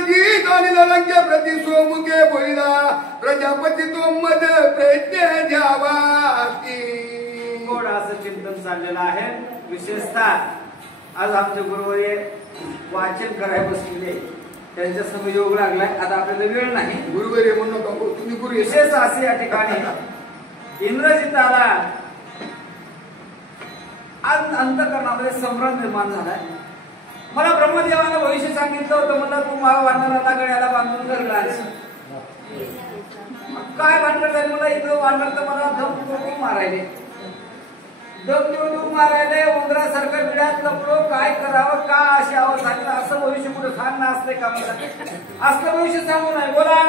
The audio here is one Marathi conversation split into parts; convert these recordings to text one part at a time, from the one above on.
इंद्रजीत आणि लंके प्रति सोमुखे बोलिला प्रजापती तो मद प्रयत्न द्यावा. गोड असं चिंतन चाललेलं आहे. विशेषतः आज आमचे गुरुवर्य वाचन करायला बसलेले, त्यांच्या समोर योग लागलाय. आता आपल्याला वेळ नाही. गुरुवर्य म्हणू नका, तुम्ही गुरु. विशेष असे या ठिकाणी इंद्रजिताला अंतःकरणामध्ये संभ्रम निर्माण झालाय. मला ब्रह्मदेवानं भविष्य सांगितलं होतं, मला तू मला वानराला गळ्याला बांधून धरला. काय भांडण झालं मला इथं? वानर तर मला धम मारायले, दम मारायले. उंदरासारखं बिडात लपलो. काय करावं, का अशी आवाज सांगितलं? असं भविष्य कुठे सांगणं असतंय का? मला असलं भविष्य सांगू नाही. बोला.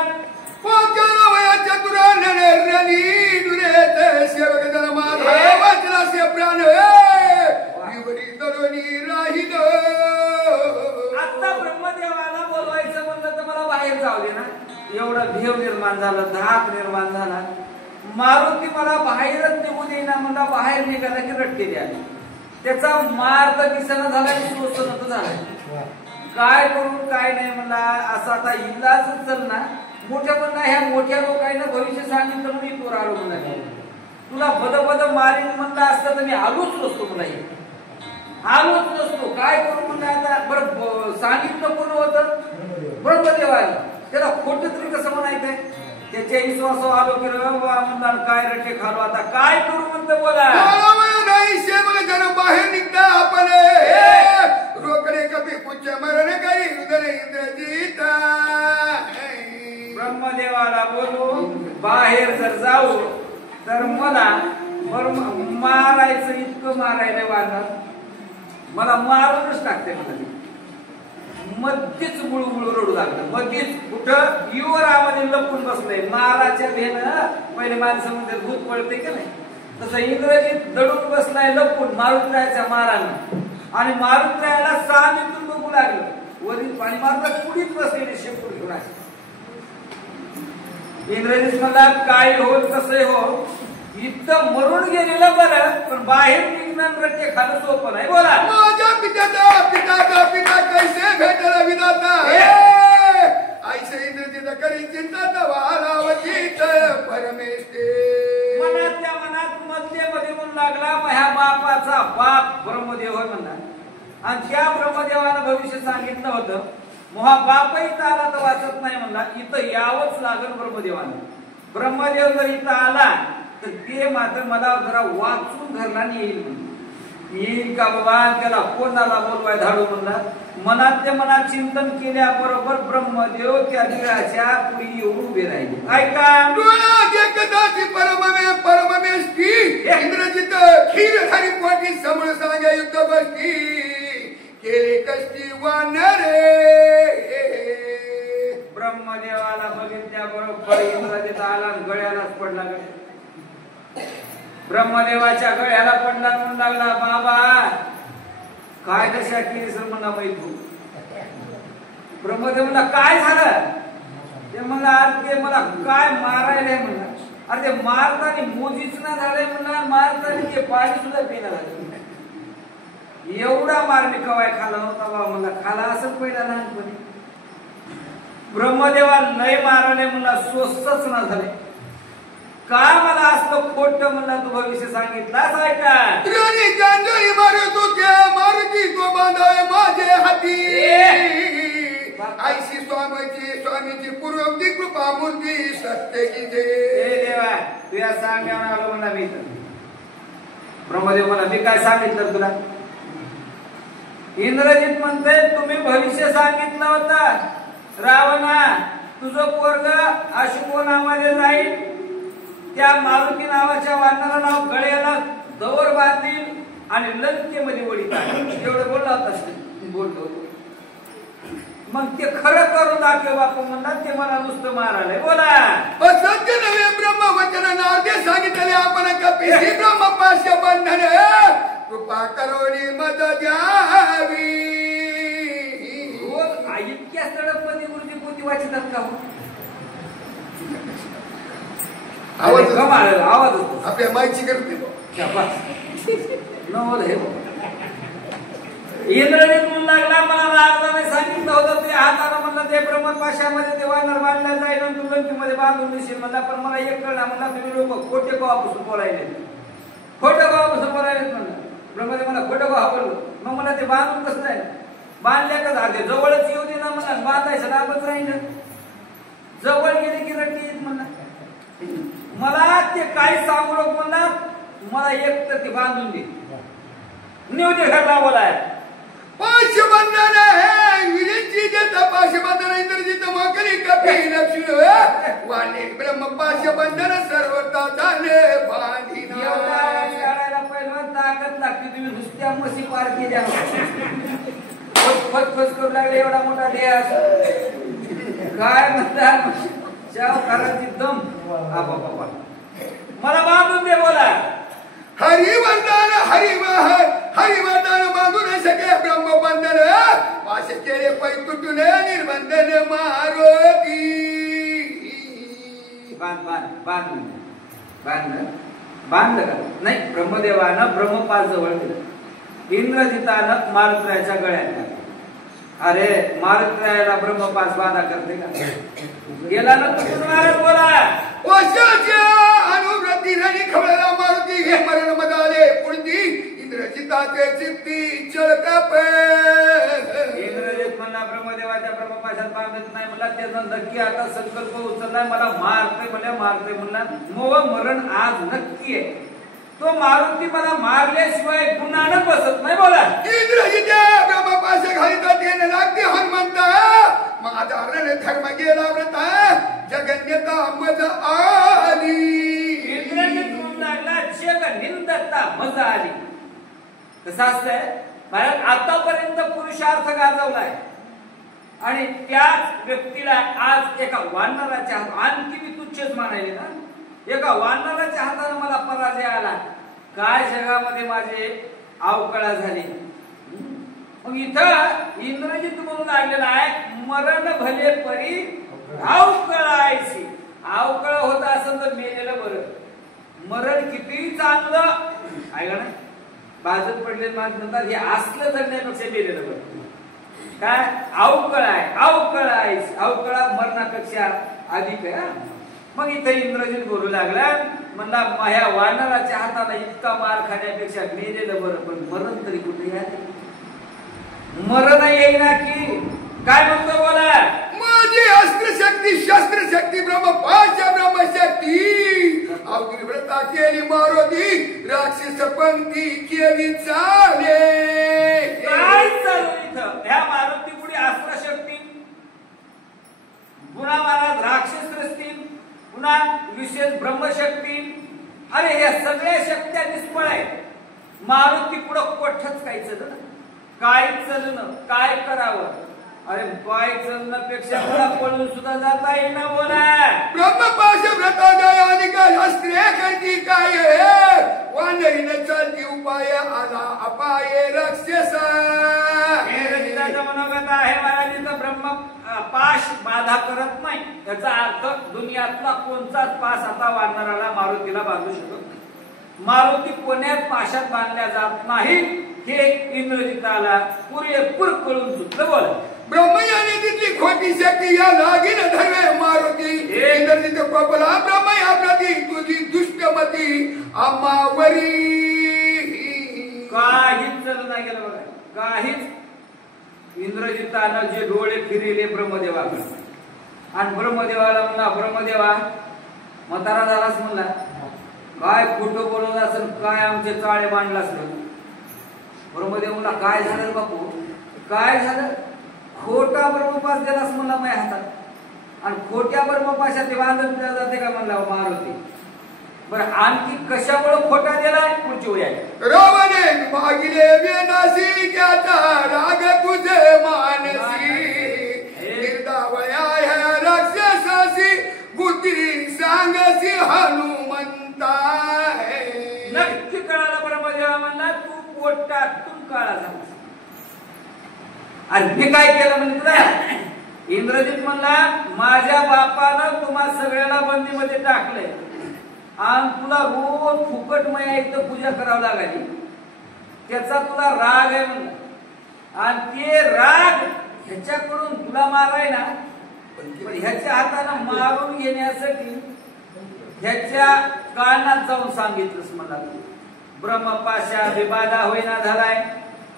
आता ब्रह्मदेवाला बोलवायचं म्हणलं तर मला बाहेर जाऊ दे ना. एवढं भेव निर्माण झालं, धाक निर्माण झाला. मारुती मला बाहेरच निघू देईना म्हणला. बाहेर निघाला की रट्टे द्या. त्याचा मार तर दिसना झाला की सोसत झालाय. काय करून काय नाही म्हणला. असं आता इलाजच चल ना. मोठ्या म्हणला ह्या मोठ्या लोकांना भविष्य सांगितलं मी तोर आलो म्हणला. तुला बद मारीन म्हणला असतं तर मी आलोच नसतो. मला आलोच नसतो. काय करू म्हणला. आता बरं सांगितलं कोण होतं? ब्रह्मदेवाला. त्याला खोटं तरी कसं म्हणायचंय? त्याच्या विश्वासावर आलो की म्हणला काय रट्टे खालो. आता काय करू म्हणतो? बोला. बाहेर निघता आपण रोकडे कपी कुच्च मरण काही हृदय इंद्रजीत. ब्रह्मदेवाला बोलू बाहेर जर जाऊ तर मला मारायचं, इतकं मारायला वाढणार. मला मारूनच टाकते. मला मध्येच बुळबुळ रडू लागलं. मध्येच कुठं युवरामध्ये लपून बसलंय. माराच्या भेनं पहिले माणसं म्हणजे भूत पळते की नाही, तसं इंग्रजीत दडून बसलाय लपून मारुत्रायाच्या मारानं. आणि मारुत्रायाला सामीतून बघू लागलं. वरील पाणी मारला पुढीच बसलेले शेपूट घेऊन. इंग्रजीत मला काय हो कसं हो, इतकं मरून गेलेलं बरं, पण बाहेर निघणार रट्टे खाणं सोपं नाही. बोला. माझ्या पिता कैसे भेटला विधाता ऐसे इंद्रजीत करी चिंता वालावतीत परमेष्ठे. मनातल्या मनात मध्यमध्ये म्हणू लागला माझ्या बापाचा बाप ब्रह्मदेव म्हणला. आणि त्या ब्रह्मदेवानं भविष्य सांगितलं होतं. मोहा बापही इथं आला तर वाचत नाही म्हणला. इथं यावंच लागल ब्रह्मदेवानं. ब्रह्मदेव जर इथं आला तर ते मात्र मला जरा वाचून घरला येईल म्हणून. येईल का बाबा? त्याला कोणाला बोलवाय धाडू म्हणला. मनातल्या मनात चिंतन केल्याबरोबर ब्रह्मदेव त्या गिळाच्या पुढे येऊन उभे राहिले. ऐका. परमेष्ठी इंद्रजित खीरधारी पोटी समोर सांगा युद्ध बसती केले कष्टी वानरे. ब्रह्मदेवाला बघितल्याबरोबर इंद्रजित आला, गळ्यालाच पडला. ब्रह्मदेवाच्या गळ्याला पडला. म्हणू लागला बाबा काय दशा केली सर म्हणला मैथू. ब्रह्मदेव म्हणला काय झालं? ते म्हणला अरे ते मला काय मारायला म्हणला. अरे ते मारताना मोजीच ना झालंय म्हणला. मारताना ते पाणी सुद्धा पिणं झालं. एवढा मार मी कवाय खाला नव्हता बा म्हणला. खाला असं पहिला लहानपणी. ब्रह्मदेवा लय मारले म्हणला. स्वस्तच ना झाले. का मला असलं खोट म्हणला तू भविष्य सांगितलास? ऐका. मारुती तो बांधावे माझे हाती ऐशी स्वामीची पूर्वती कृपा मूर्ती सत्य की देवा तुझ्या सांगण्यावर आलो म्हणला मी. ब्रह्मदेव म्हणा मी काय सांगितलं तुला? इंद्रजित म्हणते तुम्ही भविष्य सांगितलं होतं. रावणा तुझं पोरग अशुभ नावाने जाईल. त्या मारुती नावाच्या वानराला नाव गळ्याला दवर बांधील आणि लंकेमध्ये वडी टाकेल. एवढं बोलला होता. बोललो मग ते खरं करून दाखव बापू म्हणतात. ते मला नुसतं मारायला. बोला. सत्य नवे ब्रह्म वचन नाते सांगितले आपण कपिसी ब्रह्मपाश्य बंधन कृपा करोनी मद द्यावी. इतक्या सडकमध्ये गुरुजी पोती वाचतात का? आवाज आवाज आपल्या माईची करते नवल हे इंद्रजित म्हणू लागला, मला राजाने सांगितलं होतं ते हाताला म्हणलं ते ब्रह्मपाशामध्ये ते वानर बांधल्या जाईल आणि तू लंकीमध्ये बांधून देशील म्हणला. पण मला एक कळला म्हणला, तुम्ही लोक खोटे कवापासून बोलायले, खोटे कवापासून बोलायलेत म्हणलं. ब्रह्मदेव मला खोटं कवा बोललो. मग मला ते बांधून कसं जाईल, बांधल्या का झाले जवळच येऊ दे ना मला, बांधायचं लाभच राहिलं. जवळ गेले की रट्टी येत म्हणला. मला ते काय सांगू नको म्हणला, मला एक तर ते बांधून दे, नेऊ दे घरला बोलाय. पाशबंधन है विरिंची देता पाशबंधन इंद्रजित मोकली कपी लक्ष्मी वाणे ब्रह्म पाशबंधन सर्वता झाले बांधिना. काढायला पहिलं ताकद लागते, तुम्ही नुसत्या मशी पार केल्या फस करू लागले. एवढा मोठा देह काय म्हणतात करायची दम. मला बांधून दे बोला. हरिवर्धन हरिवर्धन बांधू न सके ब्रह्मबंधन पाश केले पै तुटून निर्बंधन मारुती. बांधलं का नाही. ब्रह्मदेवानं ब्रह्मपास जवळ केलं, इंद्रजितानं मारुत्रायाच्या गळ्यात. अरे मारुत्रायाला ब्रह्मपास बाधा करते का? गेला ना तुटून महाराज बोला. वशाच्या अनुव्रती रणी खवळला मारुती हे मरण मदाले पुढती इंद्रजिताचे चित्ती चळकाप. इंद्रजित म्हणला ब्रह्मदेवाच्या ब्रह्मपाशात बांधत नाही मला. त्याचा नक्की आता संकल्प उचललाय, मला मारते म्हणला. मोह मरण आज नक्की आहे. तो मारुती मला मारल्याशिवाय पुन्हा न बसत नाही बोला. इंद्रजित्या ब्रह्मपाशा घालिता तेने लागते हनुमंता माझा रण धर्म गेला व्रता जगन्यता मज आली. इंद्रजित म्हणू लागला जग निंदता मजा आली. कसं असतंय महाराज, आतापर्यंत पुरुषार्थ गाजवलाय आणि त्याच व्यक्तीला आज एका वानराच्या हात, आणखी मी तुच्छच मानायले ना, एका वानराच्या हाताने मला पराजय आला. काय जगामध्ये माझे अवकळा झाली. मग इथं इंद्रजित म्हणून लागलेला आहे, मरण भले परी अवकळायची. अवकळ होत असेल तर मेलेलं बरं. मरण किती चांगलं आहे का नाही. बाजत पडले म्हणतात हे असलं जगण्यापेक्षा मेलेलं बरं. काय अवकळ आहे, अवकळायची. अवकळा मरणापेक्षा अधिक आहे. मग इथे इंद्रजित बोलू लागला, म्हणला ह्या वानराच्या हाताला इतका मार खाण्यापेक्षा मेलेलं बरं. पण मरण तरी कुठे आहे, मरण येईना की काय म्हणतो बोला. माझी अस्त्रशक्ती शस्त्रशक्ती ब्रह्मपाशा ब्रह्मशक्ती अवग्रव्रता केली मारुती राक्षस पंक्ती केली चाले. काय चालू इथं ह्या मारुती पुढे अस्त्रशक्ती, पुन्हा महाराज राक्षस असतील, पुन्हा विशेष ब्रह्मशक्ती. अरे या सगळ्या शक्त्या निष्फळ आहेत. मारुती पुढं कोठच काही चलन, काय चलन, काय करावं. अरे पाय चलण्यापेक्षा पुढे पळून सुद्धा जाता येईना बोला. ब्रह्मपाशा व्रता आणि काय अस्त्रे करती काय वानरीने चालती उपाय आला अपाय राक्षस. इंद्रजिताचा मनोगत आहे महाराज, इथं ब्रह्म पाश बाधा करत नाही. याचा अर्थ दुनियातला कोणताच पास आता वानराला मारुतीला बांधू शकत. मारुती कोण्यात पाशात बांधल्या जात नाही हे इंद्रजिताला पुरेपूर कळून सुटलं बोल. ब्रह्मयाने तिथली खोटी शक्ती या लागीन धर्मे मारुती इंद्रजित कोपला ब्रह्मया प्रती तुझी दुष्टमती आम्हावरी. काहीच चालू नाही गेलं बघा, काहीच. इंद्रजितानं जे डोळे फिरले ब्रह्मदेवाकडे आणि ब्रह्मदेवाला म्हणला, ब्रह्मदेवा म्हातारा झालास म्हणला, काय खोटं बोलत असेल, काय आमचे चाळे मांडला असेल. ब्रह्मदेव म्हणला काय झालं बापू, काय झालं. खोटा ब्रह्मपास दिलास म्हणला माझ्या हातात आणि खोट्या ब्रह्मपाशा ते बांधून जाते का म्हणला मारुती. बरं आणखी कशामुळे खोटा दिलाय पुढची वेळ आहे. रावणे मागिले वेनासी त्याचा राग तुझे मानसी निर्दावया ह्या राक्षसासी बुद्धी सांगसी हनुमंता. नक्की कळाला ब्रह्मदेवा म्हणला तू पोटातून काळा झाला. आणि मी काय केलं म्हणजे तुला. इंद्रजित म्हणला माझ्या बापानं तुम्हा सगळ्याला बंदीमध्ये टाकलंय आणि तुला रोज फुकट माया इथं पूजा करावं लागायची, त्याचा तुला राग आहे म्हणला. आणि ते राग ह्याच्याकडून तुला माराय ना, पण ह्याच्या हाताने मारून घेण्यासाठी ह्याच्या कानात जाऊन सांगितलंस मला, ब्रह्मपाशा विबाधा होईना झालाय,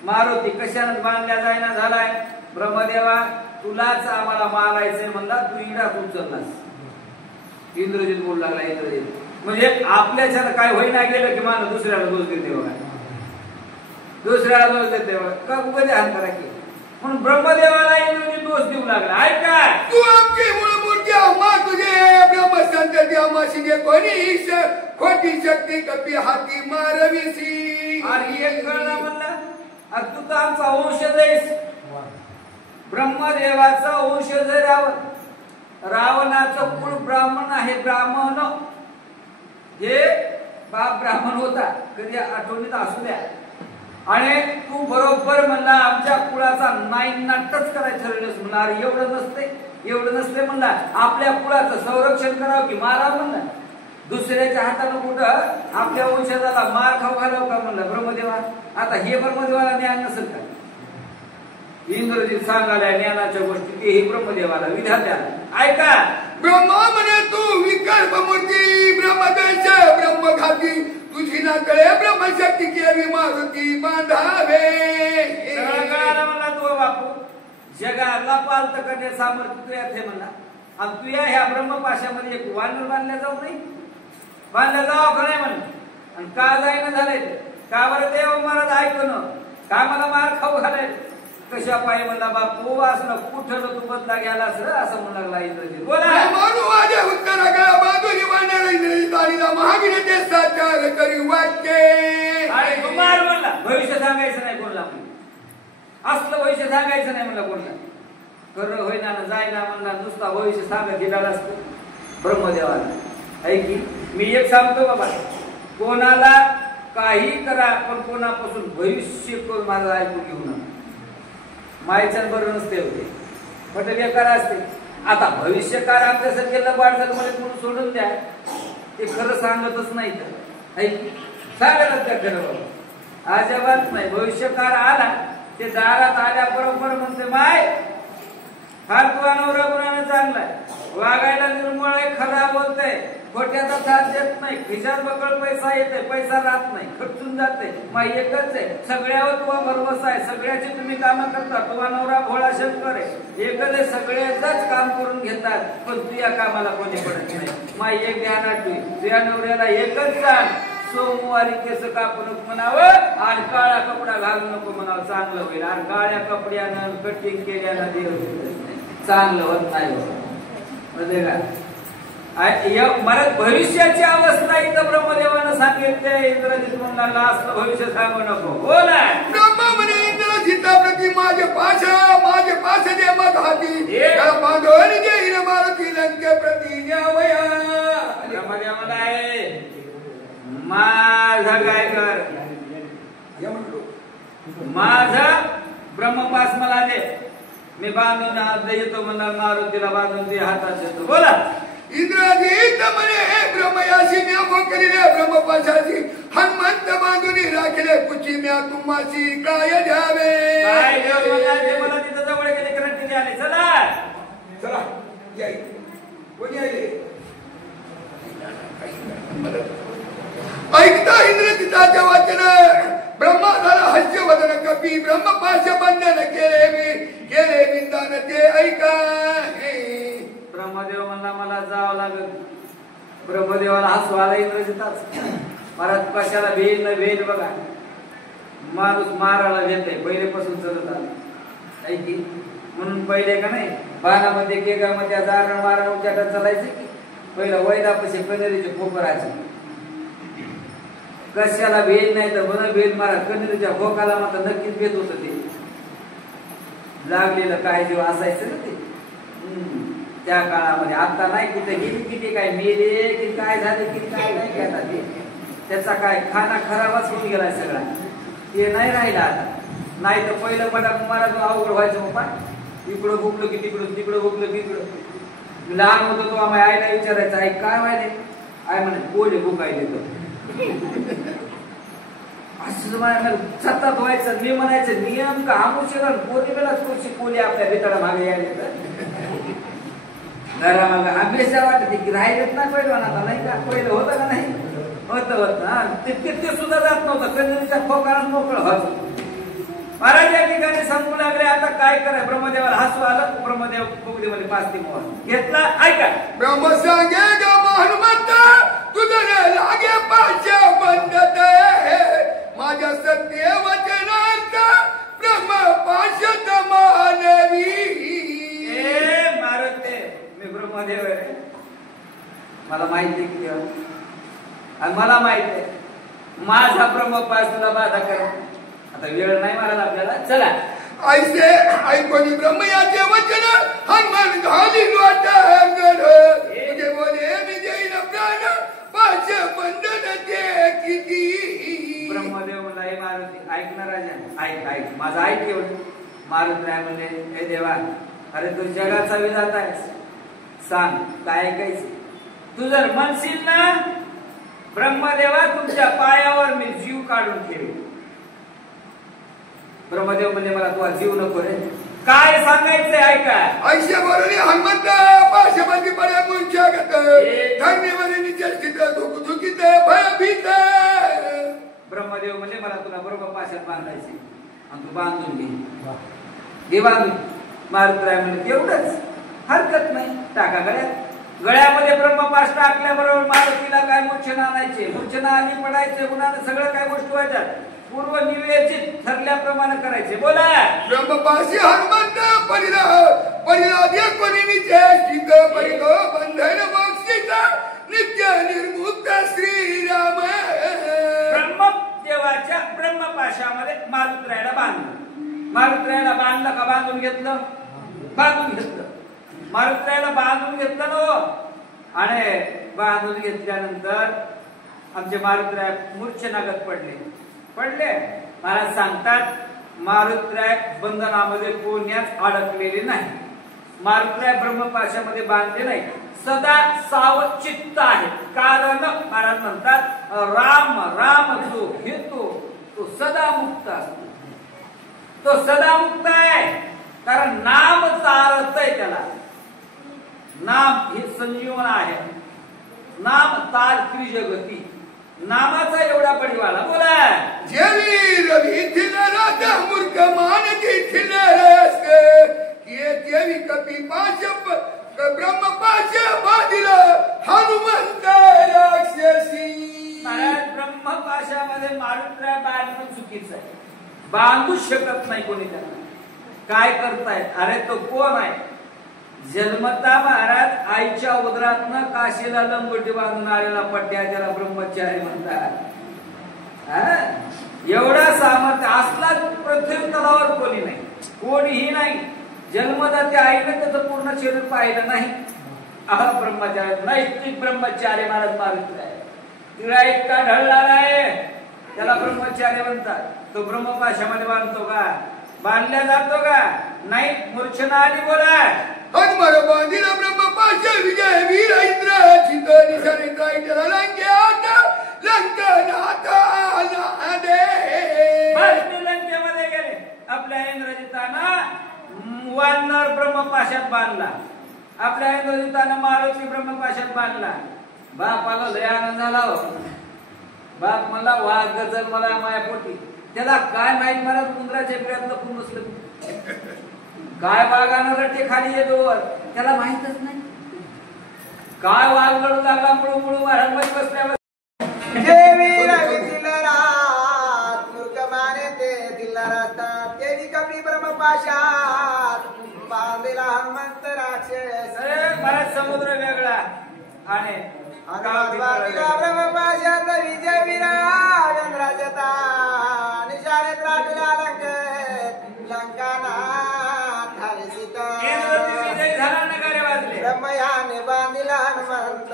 मारुती कशाने बांधल्या जायना झालाय, ब्रह्मदेवा तुलाच आम्हाला मारायचंय म्हणला, तू इडात उचललास. इंद्रजित बोलू लागला. इंद्रजित म्हणजे आपल्याच्यानं काय होईना गेलं की माणूस दुसऱ्याला दोष देते बघा, दुसऱ्याला दोष देते बघा, का उगाच अहंकार केला म्हणून ब्रह्मदेवाला इंद्रजित दोष देऊ लागला. ऐका तू आमची मूळमूर्ती अम्मा, तुझे ब्रह्मसंतती अम्माशी कोणी खोटी शक्ती कपी हाती मारविसी. आणि एक कळला म्हणला, तू तर आमचा वंशज आहेस, ब्रह्मदेवाचा वंशज आहे रावण, रावणाचं कुळ ब्राह्मण आहे, ब्राह्मण हे बाप ब्राह्मण होता, कधी आठवणीत असू द्या. आणि तू बरोबर म्हणला आमच्या कुळाचा नाईनाटच करायचं ठरवलंस म्हणला. अरे एवढं नसते, एवढं नसते म्हणला, आपल्या कुळाचं संरक्षण करावं की मारा म्हणला, दुसऱ्याच्या हातानं कुठं आपल्या वंशजाला मार खाऊ घालाव का म्हणला ब्रह्मदेवा. आता हे ब्रह्मदेवाला ज्ञान नसेल का? इंद्रजित सांगायला ज्ञानाच्या गोष्टी तेही ब्रह्मदेवाला विधात्याला. ऐका ब्रह्मा म्हणे तू विकल्प मूर्ती, ब्रह्मदेश ब्रह्मघाती, तुझी ना कळे ब्रह्मशक्ती केली मारुती बांधावे. म्हणला तो बापू जगाला पालत करण्याचं सामर्थ्य तुझ्यात आहे म्हणला, आणि तू या ह्या ब्रह्मपाशामध्ये एक वानर बांधल्या जाऊ नाही, बांधल्या जावं का नाही म्हणलं. आणि का जाईना झालंय, का बरं देव महाराज ऐकणं, का मला मार खाऊ घालाय, कशा पायी म्हणला बापू असं कुठं तू बदला गेला असं म्हणू लागला इंद्रजित. बोला माझ्या उत्तराकडे बाजूनी वाढणारा इंद्रजित आणि महावीर साचार करी वाटते. अरे तू मार म्हणला, भविष्य सांगायचं नाही कोणला, असलं भविष्य सांगायचं नाही म्हणला कोणला, खरं होईना जायना म्हणला, नुसता भविष्य सांगत गेला असतो ब्रह्मदेवाला. ऐकी मी एक सांगतो बाबा, कोणाला काही करा पण कोणापासून भविष्य करून माझं ऐकून घेऊ नका. मायच्यान बरं नसते होते, म्हटलं बेकार असते. आता भविष्यकार आमच्यासारखे लबाड झालं म्हणजे कोण सोडून द्या, ते खरं सांगतच नाही, सांगतच त्या खरं बाबा अजिबात नाही. भविष्यकार आला ते दारात आल्या बरोबर म्हणते माय हा तुझा नवरा गुणाने चांगलाय, वागायला निर्मळ आहे, खरा बोलतय, खोट्याचा साथ देत नाही, खिशात बकळ पैसा येते, पैसा राहत नाही, खर्चून जाते, मग एकच आहे सगळ्यावर तुझा भरवसा आहे, सगळ्याची तुम्ही कामं करता, तुझा नवरा भोळा शंकर आहे, एकच आहे सगळ्याच काम करून घेतात, पण तू या कामाला कोणी पडत नाही. मग एक ध्यानात ठेव, तुझ्या नवऱ्याला एकच सांग, सोमवारी केस कापू नको म्हणावं आणि काळा कपडा घालू नको म्हणावं, चांगलं होईल. आणि काळ्या कपड्यानं कटिंग केल्यानं देव चांगलं होत नाही. मला भविष्याची अवस्था इथं ब्रह्मदेवानं सांगितले. इंद्रजित म्हणला असलं भविष्य सांगू नको. हो ना ब्रह्मा म्हणे इंद्रजिताप्रती माझे पाश दे मग हाती बांधवली देईल मारुती लंके प्रती न्यावया. ब्रह्मदेव म्हणाय माझा काय कर, माझा ब्रह्मपास मला दे, मी बांधून येतो म्हणा, मारुतीला बांधून दे हातात देतो. बोला इंद्रजित म्हणे ब्रह्मयाशी म्या मोकरिले ब्रह्मपाशाची हनुमंत बांधुनी राखले कुची म्या तुम्हाशी काय द्यावे. काय देव म्हणाले मला तिथं जवळ गेले क्रांती आले. चला चला याय कोणी आले ऐकता इंद्रजिताच्या वाचन ब्रह्मा झाला हास्य वदन कपी ब्रह्मपाश बंधन केले विंदान ते ऐका. ब्रह्मदेव म्हणला मला जावं लागल. ब्रह्मदेवाला हसू आला इंद्रजिताच. महाराज कशाला भेल न भेल बघा, माणूस मारायला भेटते पहिलेपासून चलत आला ऐकी. म्हणून पहिले का नाही बाणामध्ये केगामध्ये जारण मारण उद्याटा चालायचे की पहिलं वैदापाशी कनेरीचे खोपरायचे. कशाला भेल नाही तर बन भेल मारा कनेरीच्या खोकाला मात्र नक्कीच भेट होत ते लागलेलं काय जीव असायचं ना ते त्या काळामध्ये. आता नाही कुठे गेली किती काय मेले की काय झाले की काय नाही घेता ते त्याचा काय खाना खराबच होऊन गेलाय सगळा, ते नाही राहिला आता. नाही तर पहिलं पडा मला तो अवघड व्हायचं बाबा, इकडं भुकलो की तिकडं, तिकडं भुकलो की इकडं. लहान होतो तो आम्हाला आईला विचारायचा आई काय व्हायले, आई म्हणे पोले भुकायले तो असं सतत व्हायचं. मी म्हणायचं नियम का आमुषेला पौर्णिमेलाच खुशी कोली आपल्या भितडा मागे यायला घरा मागे हमेशा वाटते की राहिलेत ना पहिलं आता नाही का पहिलं होतं का नाही होत हा ते सुद्धा जात नव्हतं कंजरीच्या खोकारात मोकळं होत. महाराज या ठिकाणी सांगू लागले आता काय कराय. ब्रह्मदेवाला हसू आलं. ब्रह्मदेव कोकडी मध्ये पाच मोहन घेतला. ऐका ब्रह्म सांगे ग हनुमंत तुझे लागे पाशा बंदत माझ्या सत्य वचनांत ब्रह्म पाशत मानवी. मारुते मी ब्रह्मदेव आहे. मला माहिती की आणि मला माहित आहे माझा ब्रह्मपाश तुला बाधा कर. आता वेळ नाही महाराज आपल्याला. चला ऐसे ऐकोनी ब्रह्म याचे वचन हनुमान घाली वाटंगण तुझे बोले मी देईन प्राण पाश बंधन ते किती. ब्रह्मदेव म्हणला हे मारुती ऐक ना राजा ऐक ऐक माझं ऐक एवढं. मारुती राय म्हणले हे देवा अरे तू जगाचा विधाता आहेस सांग काय ऐकायचं. तू जर म्हणशील ना ब्रह्मदेवा तुमच्या पायावर मी जीव काढून ठेवेन. ब्रह्मदेव म्हणजे मला तुझा जीव नको रे. काय सांगायचंय ऐका. ऐशे बरोली हनुमंत पाशबंदी पडे मुंचागत धन्यवादी निचस्थित दुखुदुखित भयभीत. ब्रह्मदेव म्हणजे मला तुला बरोबर पाशात बांधायचे आणि तू बांधून घे बांधून. मारुतीराय म्हणजे एवढंच हरकत नाही टाका गळ्यात. गळ्यामध्ये ब्रह्मपाश टाकल्याबरोबर मारुतीला काय मूर्छना आणायचे मूर्छना आली पडायचे उन्हाने सगळं काय गोष्टी व्हायच्यात. पूर्व नियोजित ठरल्याप्रमाणे करायचे. बोला ब्रह्मपाशी हनुमंत परिराधे कोणी निचेष्टित परिगो बंधन मोक्षित नित्य निर्मुक्त श्रीराम. ब्रह्मदेवाच्या ब्रह्मपाशामध्ये मारुतीरायला बांधलं. मारुतीरायला बांधलं का बांधून घेतलं. बांधून घेतलं. मारुतीरायला बांधून घेतलं ना. आणि बांधून घेतल्यानंतर आमचे मारुतीराय मूर्छनागत पडले. महाराज सांगतात मारुतीराय बंधनामध्ये कोण्याच अडकलेले नाही. मारुतीराय ब्रह्मपाशामध्ये बांधले नाही. सदा सावचित्त आहे. कारण महाराज म्हणतात राम राम जो घेतो तो सदा मुक्त असतो. तो सदा मुक्त आहे कारण नाम चालतंय त्याला. नाम हे संजीवन आहे. नाम ताल त्रिजगती. नामाचा एवढा पडिवाला. बोला जेवी रवी थिल राजा मूर्ख मान थिल रस ये देवी कपी पाश ब्रह्म पाश बादिल हनुमंत राक्षसी. महाराज ब्रह्मपाशामध्ये मारुतीराय बांधणं चुकीचं आहे. बांधू शकत नाही कोणी त्यांना. काय करतायत. अरे तो कोण आहे. जन्मता महाराज आईच्या उदरातनं काशीला लंगोटी बांधून आलेला पट्ट्या त्याला ब्रह्मचारी म्हणतात. एवढा सामर्थ्य असला पृथ्वी तलावर कोणी नाही. कोणीही नाही. जन्मदात्या आईने त्याचं पूर्ण शरीर पाहिलं नाही. ब्रह्मचारी नैतिक ब्रह्मचारी महाराज मारुतीराय. तिला इतका ढळणारा आहे त्याला ब्रह्मचारी म्हणतात. तो ब्रह्मपाशामध्ये बांधतो का. बांधल्या जातो का नाही. मूर्छना आली. बोला हनुमान बांधिल ब्रह्मपाश विजय वीर इंद्र चित निशाने त्राईटला लंकेत लंकनाथ आले. लंकेमध्ये गेले. आपल्या इंद्रजितानं वानर ब्रह्मपाशात बांधला. आपल्या इंद्रजितानं मारुती ब्रह्मपाशात बांधला. बापाला लय आनंद झाला. बाप मला वाघ गजल मला मायापोटी. त्याला काय माहित मला उंदराच्या पिळ्यातलं खून बसलं. काय वाघानं रट्टे खाली येतो त्याला माहितच नाही. काय वाघ लढू लागला मुळू मुळू वाढत बसल्यावर देवी रवितील रात मूर्ख माने ते दिला रास्ता देवी कपी ब्रह्मपाशात बांधलेला हनुमंत राक्षस. बराच समुद्र वेगळा आणि ब्रह्मपाशात विजय विराज चंद्राजता निशाने त्राटला लंकानाथ हरे सीता. ब्रह्मयाने बांधिला हनुमंत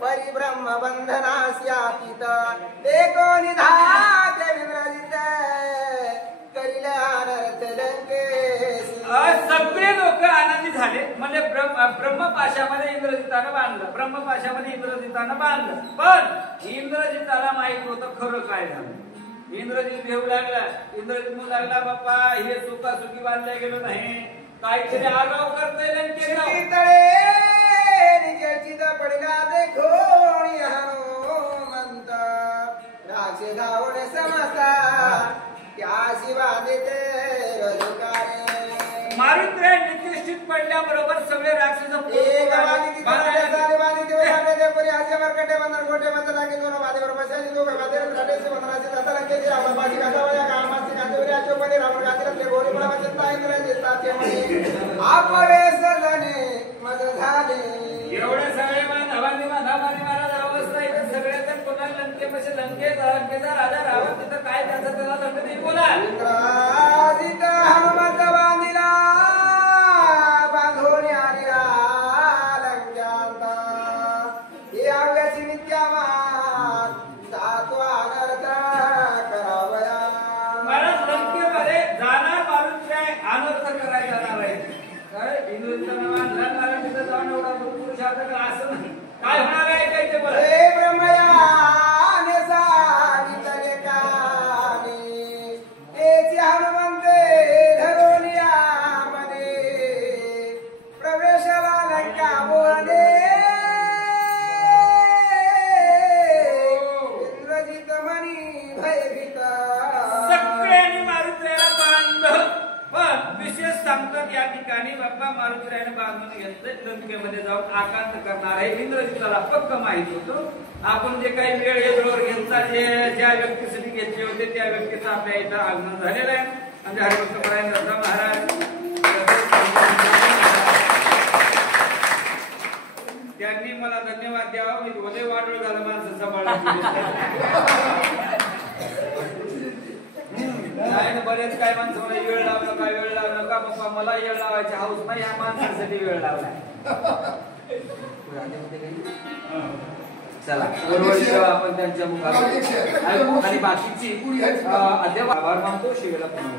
परिब्रह्म बंधनास्यातीत देखो निधात विव्रजित करिले अनर्थ लंकेसी. सगळे लोक आनंदी झाले. म्हणजे ब्रह्मपाशामध्ये इंद्रजितानं बांधलं. ब्रह्मपाशामध्ये इंद्रजितानं बांधलं. पण इंद्रजिताला माहित होतं खरं काय झालं. इंद्रजीत भेऊ लागला. इंद्रजीत म्हणू लागला बाप्पा हे सुखा सुखी बांधल्या गेलो नाही, काहीतरी आगाव करता येईल पडला देखोणी हनुमंत राजे धावणे समजता त्याशी बांधते रजुकारे. मारुत्र्य निश्चित पडल्याबरोबर सगळे राक्षस एवढे सगळे धवानी महाराज अवस्था इथे सगळे तर पुन्हा लंकेपाशी लंकेचा राजा रावण तिथं काय त्याचा त्याला लंक नाही बोला. हनुमंत बांधिला बांधून आलेला लंक्यांता ही अव्याची विद्यामान सातो अनर्थ करावया. महाराज लंकेमध्ये जाणार मारुत्र्य अनर्थ करायला जाणार आहे. काय हिंदुस्थान महाराज तिथं जाऊन एवढा पुरुषार्थ असं नाही. काय होणार आहे काय ते बरं. हे ब्रह्मयाने सांगितले कानी तेची हनुमंते धरोनिया मध्ये प्रवेशाला लंका बोलणे इंद्रजित मनी भयभीत सगळ्यांनी मारुत्र्याला बांधलं. पण विशेष सांगतात या ठिकाणी बाप्पा मारुत्र्याने बांधून घेतलं. लंकेमध्ये जाऊन आकांत करणार आहे. इंद्रजिताला पक्क माहित होतं आपण जे काही वेळ येतो यांचा ज्या व्यक्तीसाठी घेतले होते त्या व्यक्तीचं आपल्या इथं आगमन झालेलं आहे. म्हणजे हरिभक्त परायण दत्ता महाराज त्यांनी मला धन्यवाद द्यावा. मी भोले वाढवलं झालं माणसं सांभाळायचं. बरेच काय माणसं मला वेळ लावलं काय वेळ लावलं का बाप्पा मला वेळ लावायची हाऊस नाही ह्या माणसासाठी वेळ लावला. चला बरोबर आपण त्यांच्या मुखावर आणि बाकीची अद्याप आभार मानतो. शिवेला पुन्हा